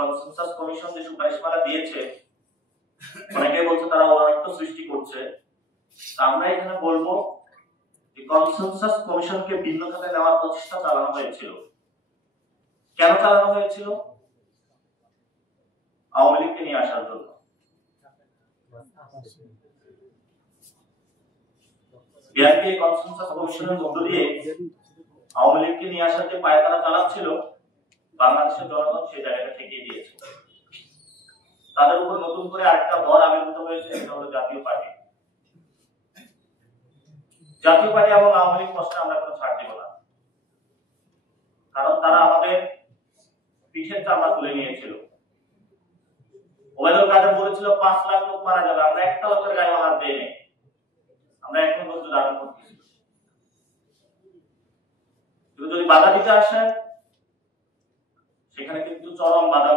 Consensus commission যে সুপারিশমালা দিয়েছে, অনেকে বলছে তারা অনৈক্য সৃষ্টি করছে। আমরা এখানে বলবো যে কনসেনসাস কমিশনকে ভিন্ন খাতে নেওয়ার প্রচেষ্টা চালানো হয়েছিল। কেন চালানো হয়েছিল? আওয়ামী লীগকে নিয়ে আসার জন্য। বিএনপি কনসেনসাস কমিশনের মধ্য দিয়ে আওয়ামী লীগকে নিয়ে আসার যে পায়তারা চালাচ্ছিল, বাংলাদেশের জনগণ সেই জায়গাটা ঠেকিয়ে দিয়েছে। তাদের উপর নতুন করে আরেকটা দল আবির্ভূত হয়েছে, সেটা হলো জাতীয় পার্টি। জাতীয় পার্টি এবং আওয়ামী লীগ প্রশ্নে আমরা কোনো ছাড় দিব না, কারণ তারা আমাদের পিঠের চামড়া তুলে নিয়েছিল। ওবায়দুল কাদের বলেছিল 5 লাখ লোক মারা যাবে, আমরা একটা লোকের গায়ে হাত দেই নাই, আমরা এখন পর্যন্ত দাঁড়ানো করতেছি। যদি বাধা দিতে আসেন, সেখানে কিন্তু চরম বাধা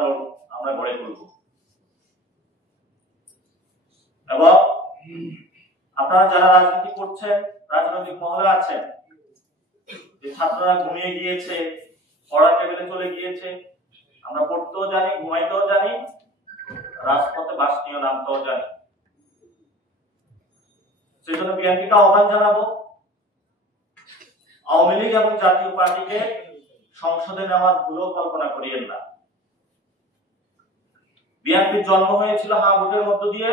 আমরা গড়ে তুলব। এবং আপনারা যারা রাজনীতি করছেন, রাজনৈতিক মহলে আছেন, যে ছাত্ররা ঘুমিয়ে গিয়েছে, পড়ার টেবিলে চলে গিয়েছে, আমরা পড়তেও জানি, ঘুমাইতেও জানি, রাজপথে বাস নিয়ে নামতেও জানি। সেজন্য বিএনপিকে আহ্বান জানাবো, আওয়ামী লীগ এবং জাতীয় পার্টিকে সংসদে নেওয়ার ভুলও কল্পনা করিয়েন না। বিএনপির জন্ম হয়েছিল হ্যাঁ ভোটের মধ্য দিয়ে।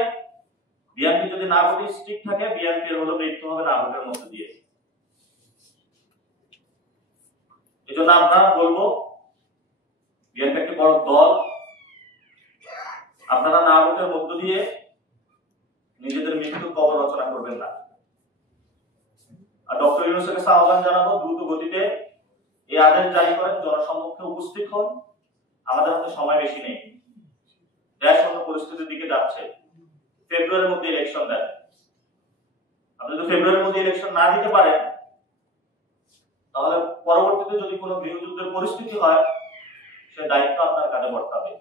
বিএনপি যদি না ভোটে স্টিক থাকে, বিএনপির হলো মৃত্যু হবে না ভোটের মধ্য দিয়ে। এজন্য আমরা বলবো, বিএনপি একটি বড় দল, আপনারা না ভোটের মধ্য দিয়ে নিজেদের মৃত্যুর কবর রচনা করবেন না। আর ডক্টর ইউনূসের কাছে আহ্বান জানাবো, দ্রুত গতিতে এই আদেশ জারি করেন, জনসম্মুখে উপস্থিত হন। আমাদের হাতে সময় বেশি নেই, দেশ অন্য পরিস্থিতির দিকে যাচ্ছে। ফেব্রুয়ারির মধ্যে ইলেকশন দেন। আপনি যদি ফেব্রুয়ারির মধ্যে ইলেকশন না দিতে পারেন, তাহলে পরবর্তীতে যদি কোনো গৃহযুদ্ধের পরিস্থিতি হয়, সে দায়িত্ব আপনার কাঁধে বর্তাবে।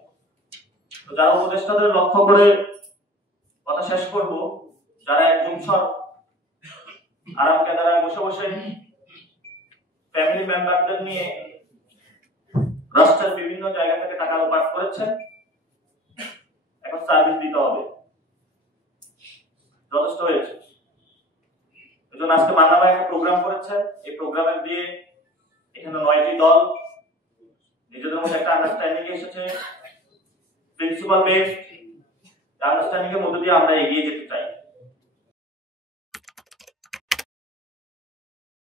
তো যারা উপদেষ্টাদের লক্ষ্য করে কথা শেষ করব, যারা এক বছর আরাম কেদারায় বসে বসে ফ্যামিলি মেম্বারদের নিয়ে রাষ্ট্রের বিভিন্ন জায়গা থেকে টাকা লোপাট করেছেন, এখন সার্ভিস দিতে হবে, যথেষ্ট হয়েছে। এজন্য আজকে মান্না ভাই একটা প্রোগ্রাম করেছেন, এই প্রোগ্রামের দিয়ে এখানে 9টি দল নিজেদের মধ্যে একটা আন্ডারস্ট্যান্ডিং এসেছে, প্রিন্সিপাল বেসড আন্ডারস্ট্যান্ডিং এর মধ্যে দিয়ে আমরা এগিয়ে যেতে চাই।